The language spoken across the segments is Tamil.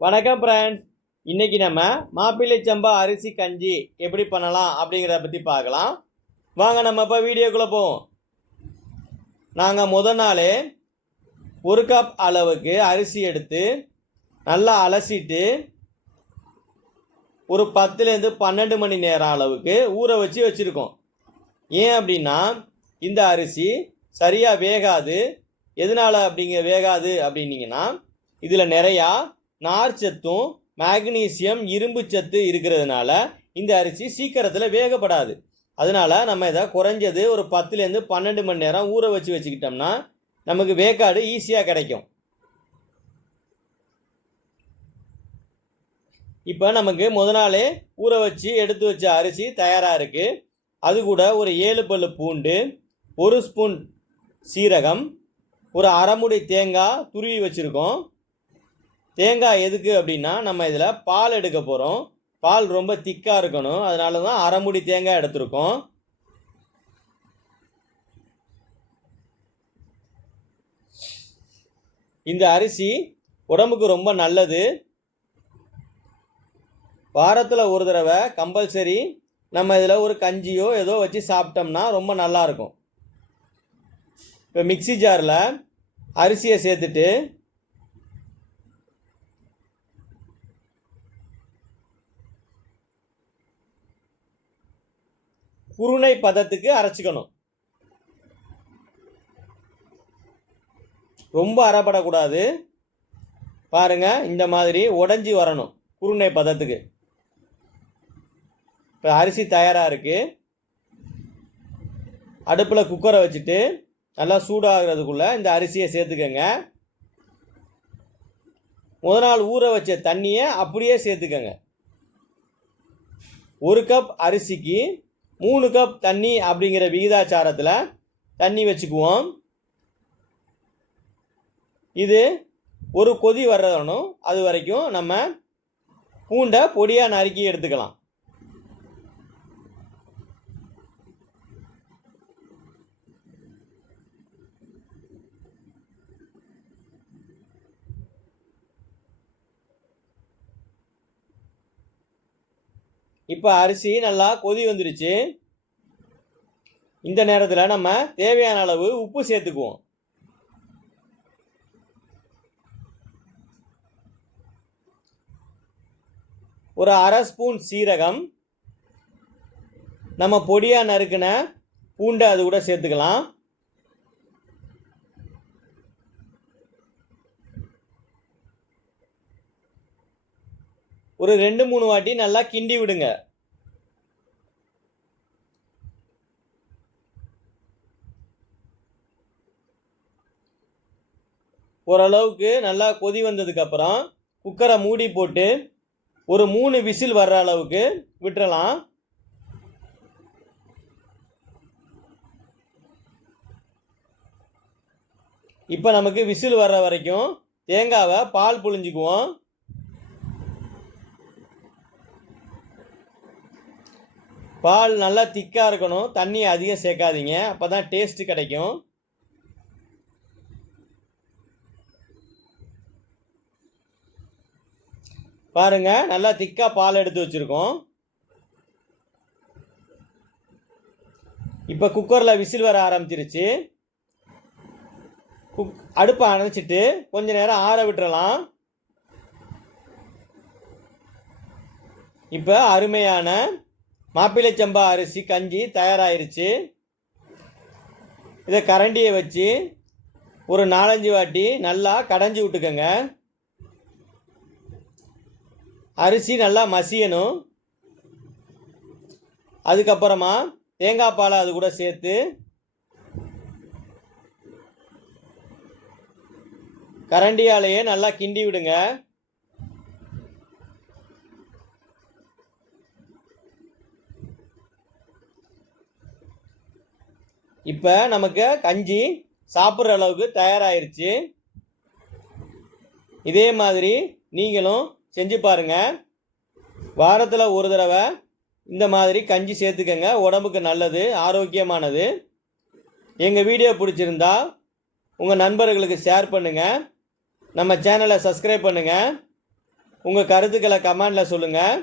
வணக்கம் ஃப்ரெண்ட்ஸ். இன்னைக்கு நம்ம மாப்பிள்ளை சம்பா அரிசி கஞ்சி எப்படி பண்ணலாம் அப்படிங்கிறத பற்றி பார்க்கலாம். வாங்க நம்ம இப்போ வீடியோக்குள்ளே போவோம். நாங்கள் முதல் நாளே 1 கப் அளவுக்கு அரிசி எடுத்து நல்லா அலசிட்டு ஒரு 10லேருந்து 12 மணி நேரம் அளவுக்கு ஊற வச்சுருக்கோம். ஏன் அப்படின்னா இந்த அரிசி சரியாக வேகாது. எதனால் வேகாது அப்படின்னீங்கன்னா இதில் நிறையா நார்ச்சத்தும் மேக்னீசியம் இரும்பு சத்து இருக்கிறதுனால இந்த அரிசி சீக்கிரத்தில் வேகப்படாது. அதனால் நம்ம இதை குறைஞ்சது ஒரு 10லேருந்து 12 மணி நேரம் ஊற வச்சுக்கிட்டோம்னா நமக்கு வேக்காடு ஈஸியாக கிடைக்கும். இப்போ நமக்கு முதல் நாளே ஊற வச்சு எடுத்து வச்ச அரிசி தயாராக இருக்குது. அது கூட ஒரு 7 பல்லு பூண்டு, 1 ஸ்பூன் சீரகம், ஒரு அரை மூடி தேங்காய் துருவி வச்சுருக்கோம். தேங்காய் எதுக்கு அப்படின்னா நம்ம இதில் பால் எடுக்க போகிறோம். பால் ரொம்ப திக்காக இருக்கணும், அதனால தான் அரை மூடி தேங்காய் எடுத்துருக்கோம். இந்த அரிசி உடம்புக்கு ரொம்ப நல்லது. வாரத்தில் ஒரு தடவை கம்பல்சரி நம்ம இதில் ஒரு கஞ்சியோ ஏதோ வச்சு சாப்பிட்டோம்னா ரொம்ப நல்லாயிருக்கும். இப்போ மிக்ஸி ஜாரில் அரிசியை சேர்த்துட்டு குருணை பதத்துக்கு அரைச்சிக்கணும். ரொம்ப அரைப்படக்கூடாது. பாருங்கள், இந்த மாதிரி உடஞ்சி வரணும் குருணை பதத்துக்கு. இப்போ அரிசி தயாராக இருக்குது. அடுப்பில் குக்கரை வச்சுட்டு நல்லா சூடாகிறதுக்குள்ளே இந்த அரிசியை சேர்த்துக்கங்க. முதல் நாள் ஊற வச்ச தண்ணியை அப்படியே சேர்த்துக்கங்க. 1 கப் அரிசிக்கு 3 கப் தண்ணி அப்படிங்கிற விகிதாச்சாரத்தில் தண்ணி வச்சுக்குவோம். இது ஒரு கொதி வர்றதணும். அது வரைக்கும் நம்ம பூண்டை பொடியாக நறுக்கி எடுத்துக்கலாம். இப்போ அரிசி நல்லா கொதி வந்துருச்சு. இந்த நேரத்தில் நம்ம தேவையான அளவு உப்பு சேர்த்துக்குவோம். ஒரு அரை ஸ்பூன் சீரகம், நம்ம பொடியாக நறுக்கின பூண்டை அது கூட சேர்த்துக்கலாம். ஒரு 2-3 வாட்டி நல்லா கிண்டி விடுங்க. ஓரளவுக்கு நல்லா கொதி வந்ததுக்கப்புறம் குக்கரை மூடி போட்டு ஒரு 3 விசில் வர்ற அளவுக்கு விட்டுறலாம். இப்போ நமக்கு விசில் வர்ற வரைக்கும் தேங்காவை பால் புழிஞ்சிக்குவோம். பால் நல்லா திக்காக இருக்கணும், தண்ணி அதிகம் சேர்க்காதீங்க, அப்போ தான் டேஸ்ட்டு கிடைக்கும். பாருங்கள், நல்லா திக்காக பால் எடுத்து வச்சுருக்கோம். இப்போ குக்கரில் விசில் வர ஆரம்பிச்சிருச்சு. அடுப்பை அணைச்சிட்டு கொஞ்ச நேரம் ஆற விட்டுறலாம். இப்போ அருமையான மாப்பிள்ளை சம்பா அரிசி கஞ்சி தயாராகிருச்சு. இதை கரண்டியை வச்சு ஒரு 4-5 வாட்டி நல்லா கடைஞ்சி விட்டுக்கோங்க. அரிசி நல்லா மசியணும். அதுக்கப்புறமா தேங்காய் பாலை அது கூட சேர்த்து கரண்டியாலேயே நல்லா கிண்டி விடுங்க. இப்போ நமக்கு கஞ்சி சாப்பிட்ற அளவுக்கு தயாராகிருச்சு. இதே மாதிரி நீங்களும் செஞ்சு பாருங்கள். வாரத்தில் ஒரு தடவை இந்த மாதிரி கஞ்சி சேர்த்துக்கங்க. உடம்புக்கு நல்லது, ஆரோக்கியமானது. எங்கள் வீடியோ பிடிச்சிருந்தா உங்கள் நண்பர்களுக்கு ஷேர் பண்ணுங்கள். நம்ம சேனலை சப்ஸ்கிரைப் பண்ணுங்கள். உங்கள் கருத்துக்களை கமெண்டில் சொல்லுங்கள்.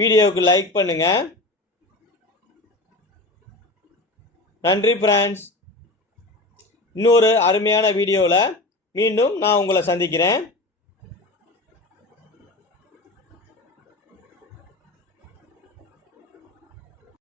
வீடியோவுக்கு லைக் பண்ணுங்கள். நன்றி ஃப்ரெண்ட்ஸ். இன்னொரு அருமையான வீடியோவில் மீண்டும் நான் உங்களை சந்திக்கிறேன்.